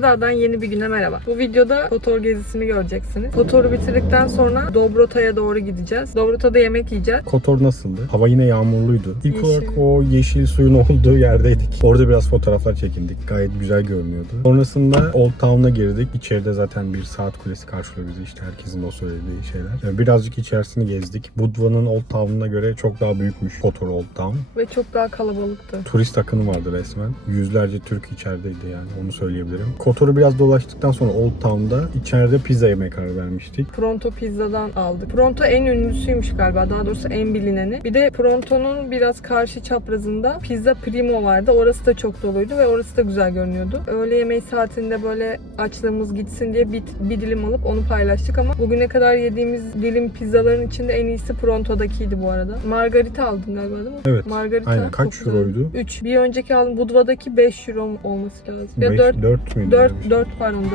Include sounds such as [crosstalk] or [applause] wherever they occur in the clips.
Karadağ'dan yeni bir güne merhaba. Bu videoda Kotor gezisini göreceksiniz. Kotor'u bitirdikten sonra Dobrota'ya doğru gideceğiz. Dobrota'da yemek yiyeceğiz. Kotor nasıldı? Hava yine yağmurluydu. İlk Yeşil. olarak o yeşil suyun [laughs] olduğu yerdeydik. Orada biraz fotoğraflar çekindik. Gayet güzel görünüyordu. Sonrasında Old Town'a girdik. İçeride zaten bir saat kulesi karşılıyor bizi. İşte herkesin o söylediği şeyler. Ee, Birazcık içerisini gezdik. Budva'nın Old Town'una göre çok daha büyükmüş Kotor Old Town. Ve çok daha kalabalıktı. Turist akını vardı resmen. Yüzlerce Türk içerideydi yani onu söyleyebilirim. Kotor'u biraz dolaştıktan sonra Old Town'da içeride pizza yemeye karar vermiştik. Pronto Pizza'dan aldık. Pronto en ünlüsüymüş galiba. Daha doğrusu en bilineni. Bir de Pronto'nun biraz karşı çaprazında Pizza Primo vardı. Orası da çok doluydu ve orası da güzel görünüyordu. Öğle yemeği saatinde böyle açlığımız gitsin diye bir, bir dilim alıp onu paylaştık ama bugüne kadar yediğimiz dilim pizzaların içinde en iyisi Pronto'dakiydi bu arada. Margarita aldın galiba değil mi? Evet. Margarita. Aynen. Kaç euroydu? 3. Bir önceki aldım Budva'daki 5 euro olması lazım. Ya Beş- 4 dört müydü? 4 öyle bir şey? 4 pardon 4.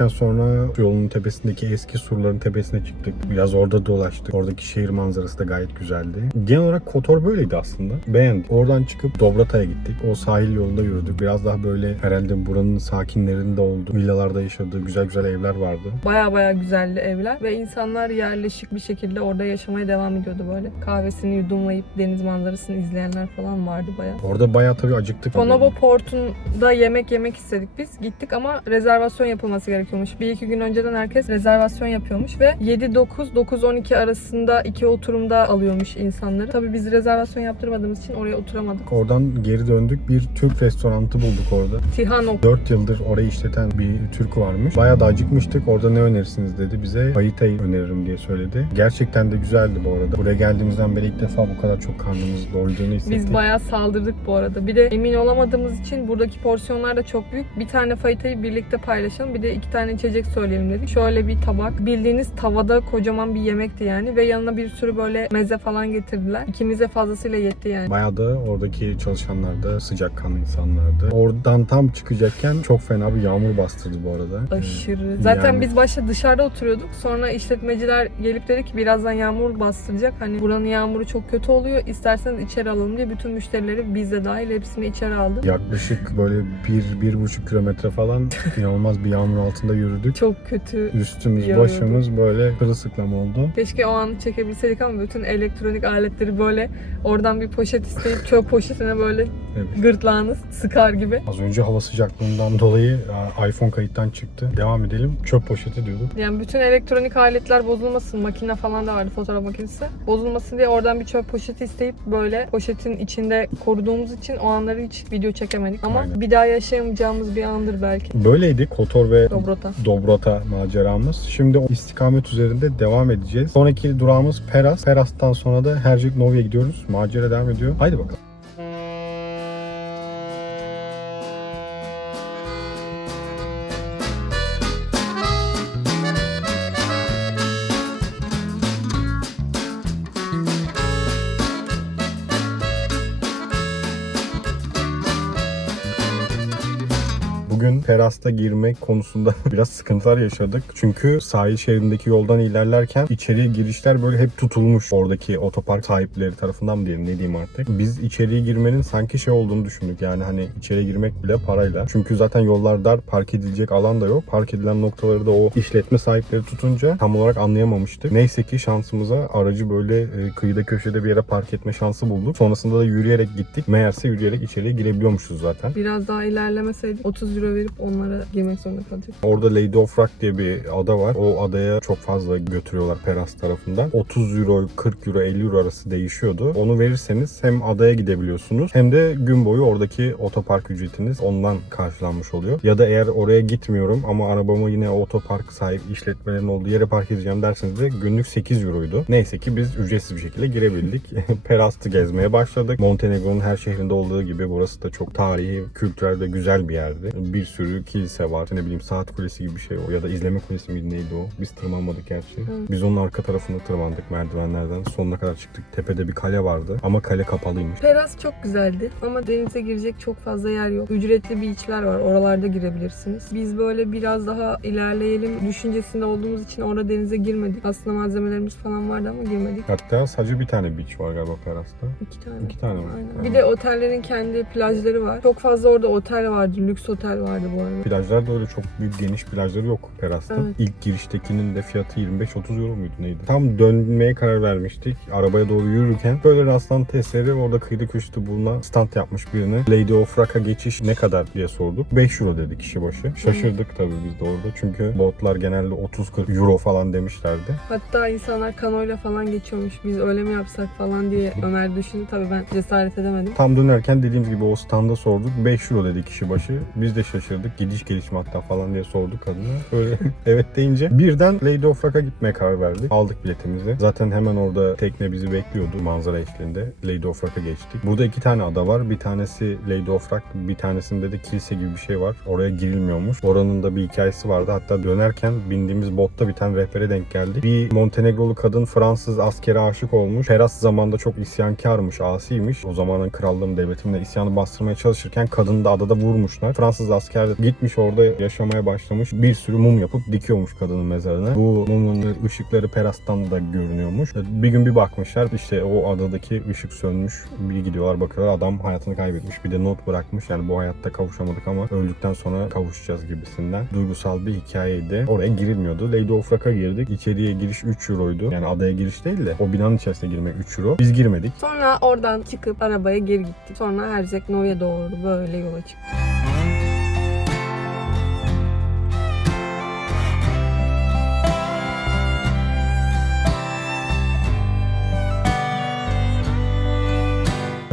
Yedikten sonra yolun tepesindeki eski surların tepesine çıktık. Biraz orada dolaştık. Oradaki şehir manzarası da gayet güzeldi. Genel olarak Kotor böyleydi aslında. Beğendik. Oradan çıkıp Dobrata'ya gittik. O sahil yolunda yürüdük. Biraz daha böyle herhalde buranın sakinlerinin de olduğu, villalarda yaşadığı güzel güzel evler vardı. Baya baya güzeldi evler ve insanlar yerleşik bir şekilde orada yaşamaya devam ediyordu böyle. Kahvesini yudumlayıp deniz manzarasını izleyenler falan vardı baya. Orada bayağı tabii acıktık. Konobo Port'unda yemek yemek istedik biz. Gittik ama rezervasyon yapılması gerekiyormuş. Bir iki gün önceden herkes rezervasyon yapıyormuş ve 7-9, 9-12 arasında iki oturumda alıyormuş insanları. Tabii biz rezervasyon yaptırmadığımız için oraya oturamadık. Oradan geri döndük. Bir Türk restoranı bulduk orada. Tihanok 4 yıldır orayı işleten bir Türk varmış. Bayağı da acıkmıştık. Orada ne önerirsiniz dedi. Bize Fajita'yı öneririm diye söyledi. Gerçekten de güzeldi bu arada. Buraya geldiğimizden beri ilk defa bu kadar çok karnımız doyduğunu hissettik. Biz bayağı saldırdık bu arada. Bir de emin olamadığımız için buradaki porsiyonlar da çok büyük. Bir tane faytayı birlikte paylaşalım. Bir de iki tane içecek söyleyelim dedik. Şöyle bir tabak. Bildiğiniz tavada kocaman bir yemekti yani. Ve yanına bir sürü böyle meze falan getirdiler. İkimize fazlasıyla yetti yani. Bayağı da oradaki çalışanlar da sıcakkanlı insanlardı. Oradan tam çıkacakken çok fena bir yağmur bastırdı bu arada. Aşırı. Zaten Yani- biz başta dışarıda oturuyorduk. Sonra işletmeciler gelip dedi ki birazdan yağmur bastıracak. Hani buranın yağmuru çok kötü oluyor. İsterseniz içeri alalım diye bütün müşterileri biz de dahil hepsini içeri aldı. Yaklaşık böyle bir, bir buçuk kilometre falan [laughs] inanılmaz bir yağmur altında yürüdük. Çok kötü Üstümüz Yağıyordu. başımız böyle kırılsıklam oldu. Keşke o anı çekebilseydik ama bütün elektronik aletleri böyle oradan bir poşet isteyip çöp poşetine böyle Evet. gırtlağınız sıkar gibi. Az önce hava sıcaklığından dolayı a, iPhone kayıttan çıktı. Devam edelim. Çöp poşeti diyorduk. Yani bütün elektronik aletler bozulmasın, makine falan da vardı fotoğraf makinesi. Bozulmasın diye oradan bir çöp poşeti isteyip böyle poşetin içinde koruduğumuz için o anları hiç video çekemedik. Ama Aynen. bir daha yaşayamayacağımız bir andır belki. Böyleydi Kotor ve Dobrota. Dobrota maceramız. Şimdi o istikamet üzerinde devam edeceğiz. Sonraki durağımız Peras. Peras'tan sonra da Herceg Novi'ye gidiyoruz. Macera devam ediyor. Haydi bakalım. Bugün Peras'ta girmek konusunda [laughs] biraz sıkıntılar yaşadık. Çünkü sahil şeridindeki yoldan ilerlerken içeriye girişler böyle hep tutulmuş. Oradaki otopark sahipleri tarafından mı diyelim ne diyeyim artık. Biz içeriye girmenin sanki şey olduğunu düşündük. Yani hani içeri girmek bile parayla. Çünkü zaten yollar dar, park edilecek alan da yok. Park edilen noktaları da o işletme sahipleri tutunca tam olarak anlayamamıştık. Neyse ki şansımıza aracı böyle e, kıyıda köşede bir yere park etme şansı bulduk. Sonrasında da yürüyerek gittik. Meğerse yürüyerek içeriye girebiliyormuşuz zaten. Biraz daha ilerlemeseydik 30 euro verip onlara girmek zorunda kalacak. Orada Lady of Rock diye bir ada var. O adaya çok fazla götürüyorlar Peras tarafından. 30 euro, 40 euro, 50 euro arası değişiyordu. Onu verirseniz hem adaya gidebiliyorsunuz hem de gün boyu oradaki otopark ücretiniz ondan karşılanmış oluyor. Ya da eğer oraya gitmiyorum ama arabamı yine otopark sahip işletmelerin olduğu yere park edeceğim derseniz de günlük 8 euroydu. Neyse ki biz ücretsiz bir şekilde girebildik. [laughs] Peras'tı gezmeye başladık. Montenegro'nun her şehrinde olduğu gibi burası da çok tarihi, kültürel ve güzel bir yerdi. Bir bir sürü kilise var. Ne bileyim saat kulesi gibi bir şey o ya da izleme kulesi miydi neydi o? Biz tırmanmadık gerçi. Evet. Biz onun arka tarafına tırmandık merdivenlerden. Sonuna kadar çıktık. Tepede bir kale vardı ama kale kapalıymış. Teras çok güzeldi ama denize girecek çok fazla yer yok. Ücretli beachler var. Oralarda girebilirsiniz. Biz böyle biraz daha ilerleyelim düşüncesinde olduğumuz için orada denize girmedik. Aslında malzemelerimiz falan vardı ama girmedik. Hatta sadece bir tane beach var galiba Peras'ta. İki tane. İki tane mi? Aynen. Bir de otellerin kendi plajları var. Çok fazla orada otel vardı. Lüks otel vardı bu arada. Plajlarda öyle çok büyük geniş plajları yok Peras'ta. Evet. İlk giriştekinin de fiyatı 25-30 euro muydu neydi? Tam dönmeye karar vermiştik. Arabaya doğru yürürken böyle rastlantı eseri orada kıyıda köşede bulunan stand yapmış birine. Lady of Rock'a geçiş ne kadar diye sorduk. 5 euro dedi kişi başı. Şaşırdık tabii biz de orada. Çünkü botlar genelde 30-40 euro falan demişlerdi. Hatta insanlar kanoyla falan geçiyormuş. Biz öyle mi yapsak falan diye Ömer düşündü. Tabii ben cesaret edemedim. Tam dönerken dediğimiz gibi o standa sorduk. 5 euro dedi kişi başı. Biz de şaşırdık. Gidiş geliş mi hatta falan diye sorduk kadına. Öyle [laughs] evet deyince birden Lady of Rock'a gitmeye karar verdik. Aldık biletimizi. Zaten hemen orada tekne bizi bekliyordu manzara eşliğinde. Lady of Rock'a geçtik. Burada iki tane ada var. Bir tanesi Lady of Rock, bir tanesinde de kilise gibi bir şey var. Oraya girilmiyormuş. Oranın da bir hikayesi vardı. Hatta dönerken bindiğimiz botta bir tane rehbere denk geldi. Bir Montenegrolu kadın Fransız askere aşık olmuş. Peras zamanında çok isyankarmış, asiymiş. O zamanın krallığının devletinde isyanı bastırmaya çalışırken kadını da adada vurmuşlar. Fransız asker de gitmiş orada yaşamaya başlamış. Bir sürü mum yapıp dikiyormuş kadının mezarına. Bu mumun ışıkları Peras'tan da görünüyormuş. Bir gün bir bakmışlar işte o adadaki ışık sönmüş. Bir gidiyorlar bakıyorlar adam hayatını kaybetmiş. Bir de not bırakmış. Yani bu hayatta kavuşamadık ama öldükten sonra kavuşacağız gibisinden. Duygusal bir hikayeydi. Oraya girilmiyordu. Lady of Rock'a girdik. İçeriye giriş 3 euroydu. Yani adaya giriş değil de o binanın içerisine girmek 3 euro. Biz girmedik. Sonra oradan çıkıp arabaya geri gittik. Sonra Herzeg Nova'ya doğru böyle yola çıktık.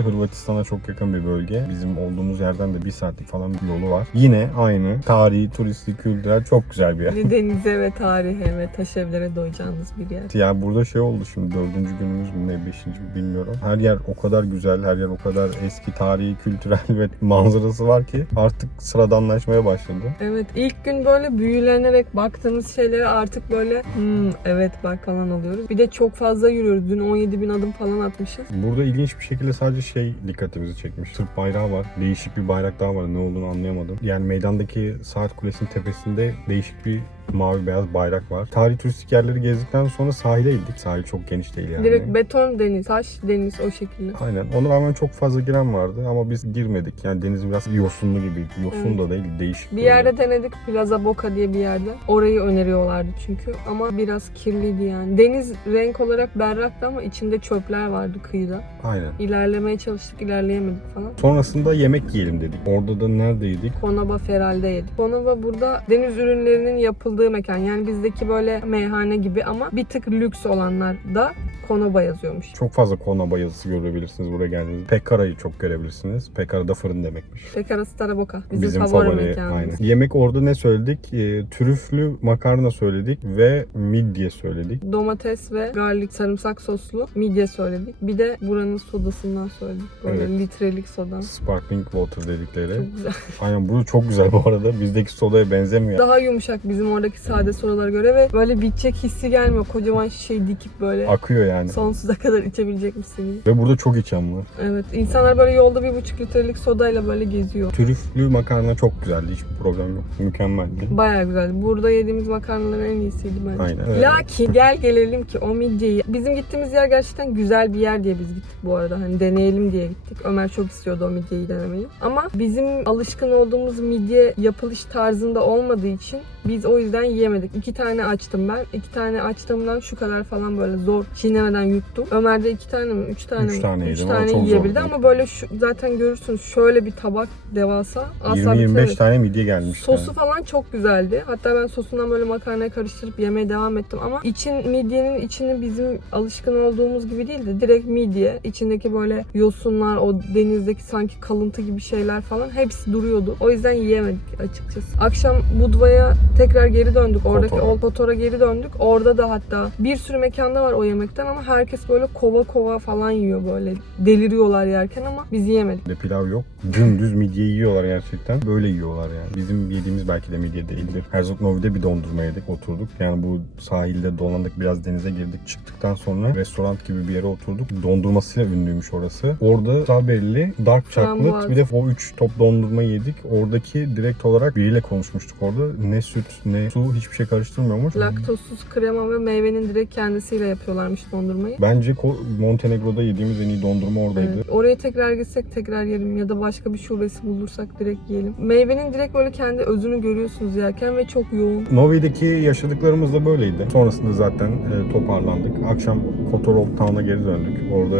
Hırvatistan'a çok yakın bir bölge. Bizim olduğumuz yerden de bir saatlik falan bir yolu var. Yine aynı tarihi, turistik, kültürel çok güzel bir yer. Ne denize ve tarihe ve taş evlere doyacağınız bir yer. Yani burada şey oldu şimdi dördüncü günümüz mü ne beşinci mi bilmiyorum. Her yer o kadar güzel, her yer o kadar eski tarihi, kültürel ve [laughs] manzarası var ki artık sıradanlaşmaya başladı. Evet ilk gün böyle büyülenerek baktığımız şeylere artık böyle hmm, evet bak falan oluyoruz. Bir de çok fazla yürüyoruz. Dün 17 bin adım falan atmışız. Burada ilginç bir şekilde sadece şey dikkatimizi çekmiş. Türk bayrağı var. Değişik bir bayrak daha var. Ne olduğunu anlayamadım. Yani meydandaki saat kulesinin tepesinde değişik bir mavi beyaz bayrak var. Tarihi turistik yerleri gezdikten sonra sahile indik. Sahil çok geniş değil yani. Direkt beton deniz, taş deniz o şekilde. Aynen. Ona rağmen çok fazla giren vardı ama biz girmedik. Yani deniz biraz yosunlu gibi. Yosun da değil, değişik. Bir böyle. yerde denedik Plaza Boca diye bir yerde. Orayı öneriyorlardı çünkü ama biraz kirliydi yani. Deniz renk olarak berraktı ama içinde çöpler vardı kıyıda. Aynen. İlerlemeye çalıştık, ilerleyemedik falan. Sonrasında yemek yiyelim dedik. Orada da neredeydik? Konaba Feral'de yedik. Konaba burada deniz ürünlerinin yapıldığı mekan. Yani bizdeki böyle meyhane gibi ama bir tık lüks olanlar da Konaba yazıyormuş. Çok fazla Konaba yazısı görebilirsiniz buraya geldiğinizde. Pekara'yı çok görebilirsiniz. Pekara da fırın demekmiş. Pekara Staraboka. Bizim, Bizim favori, favori, mekanımız. aynen. Yemek orada ne söyledik? E, trüflü makarna söyledik ve midye söyledik. Domates ve garlic sarımsak soslu midye söyledik. Bir de buranın sodasından söyledik. Böyle Evet. litrelik soda. Sparkling water dedikleri. Çok güzel. Aynen bu çok güzel bu arada. Bizdeki sodaya benzemiyor. Daha yumuşak bizim oradaki sade sodalara göre ve böyle bitecek hissi gelmiyor. Kocaman şişeyi dikip böyle Akıyor yani. Sonsuza kadar içebilecekmişsin gibi. Ve burada çok içen var. Evet. insanlar böyle yolda bir buçuk litrelik sodayla böyle geziyor. Trüflü makarna çok güzeldi. Hiçbir problem yok. Mükemmeldi. Baya güzel. Burada yediğimiz makarnaların en iyisiydi bence. Aynen. Evet. Lakin gel gelelim ki o midyeyi. Bizim gittiğimiz yer gerçekten güzel bir yer diye biz gittik bu arada. Hani deneyelim diye gittik. Ömer çok istiyordu o midyeyi denemeyi. Ama bizim alışkın olduğumuz midye yapılış tarzında olmadığı için biz o yüzden yiyemedik. İki tane açtım ben. İki tane açtığımdan şu kadar falan böyle zor çiğnemeden yuttum. Ömer de iki tane mi? Üç tane Üç mi? tane Üç yedim ama tane çok yiyebildi zordu. ama böyle şu, zaten görürsünüz şöyle bir tabak devasa. Asla 20-25 bitiremedik. tane midye gelmiş. Sosu yani. falan çok güzeldi. Hatta ben sosundan böyle makarnaya karıştırıp yemeye devam ettim ama için midyenin içini bizim alışkın olduğumuz gibi değil de direkt midye. içindeki böyle yosunlar, o denizdeki sanki kalıntı gibi şeyler falan hepsi duruyordu. O yüzden yiyemedik açıkçası. Akşam Budva'ya tekrar geri döndük. Oradaki Kotor'a. Old Kotor'a geri döndük. Orada da hatta bir sürü mekanda var o yemekten ama ama herkes böyle kova kova falan yiyor böyle. Deliriyorlar yerken ama biz yiyemedik. de pilav yok. Dümdüz midye yiyorlar gerçekten. Böyle yiyorlar yani. Bizim yediğimiz belki de midye değildir. Herzog Novi'de bir dondurma yedik, oturduk. Yani bu sahilde dolandık, biraz denize girdik. Çıktıktan sonra restoran gibi bir yere oturduk. Dondurmasıyla ünlüymüş orası. Orada strawberry'li, dark chocolate bir de o 3 top dondurma yedik. Oradaki direkt olarak biriyle konuşmuştuk orada. Ne süt, ne su hiçbir şey karıştırmıyormuş. Laktozsuz krema ve meyvenin direkt kendisiyle yapıyorlarmış dondurmayı. Bence Montenegro'da yediğimiz en iyi dondurma oradaydı. Evet. Oraya tekrar gitsek tekrar yerim ya da başka bir şubesi bulursak direkt yiyelim. Meyvenin direkt böyle kendi özünü görüyorsunuz yerken ve çok yoğun. Novi'deki yaşadıklarımız da böyleydi. Sonrasında zaten e, toparlandık. Akşam Kotorol Town'a geri döndük. Orada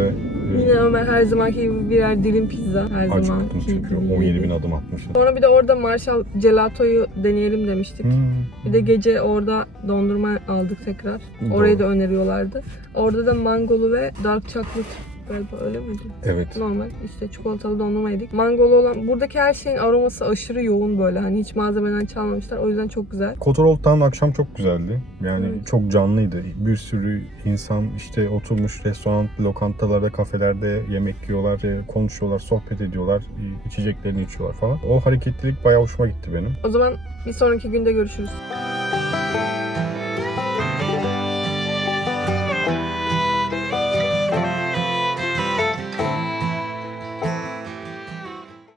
Yine Ömer her zamanki gibi birer dilim pizza. Her acıktım zamanki çünkü gibi 17 bin adım atmışız. Sonra bir de orada Marshall Gelato'yu deneyelim demiştik. Hmm. Bir de gece orada dondurma aldık tekrar. Doğru. Orayı da öneriyorlardı. Orada da mangolu ve dark chocolate galiba öyle miydi? Evet. Normal işte çikolatalı dondurma yedik. Mangolu olan buradaki her şeyin aroması aşırı yoğun böyle. Hani hiç malzemeden çalmamışlar. O yüzden çok güzel. Kotorol Town akşam çok güzeldi. Yani Evet. çok canlıydı. Bir sürü insan işte oturmuş restoran, lokantalarda, kafelerde yemek yiyorlar, e, konuşuyorlar, sohbet ediyorlar, e, içeceklerini içiyorlar falan. O hareketlilik bayağı hoşuma gitti benim. O zaman bir sonraki günde görüşürüz.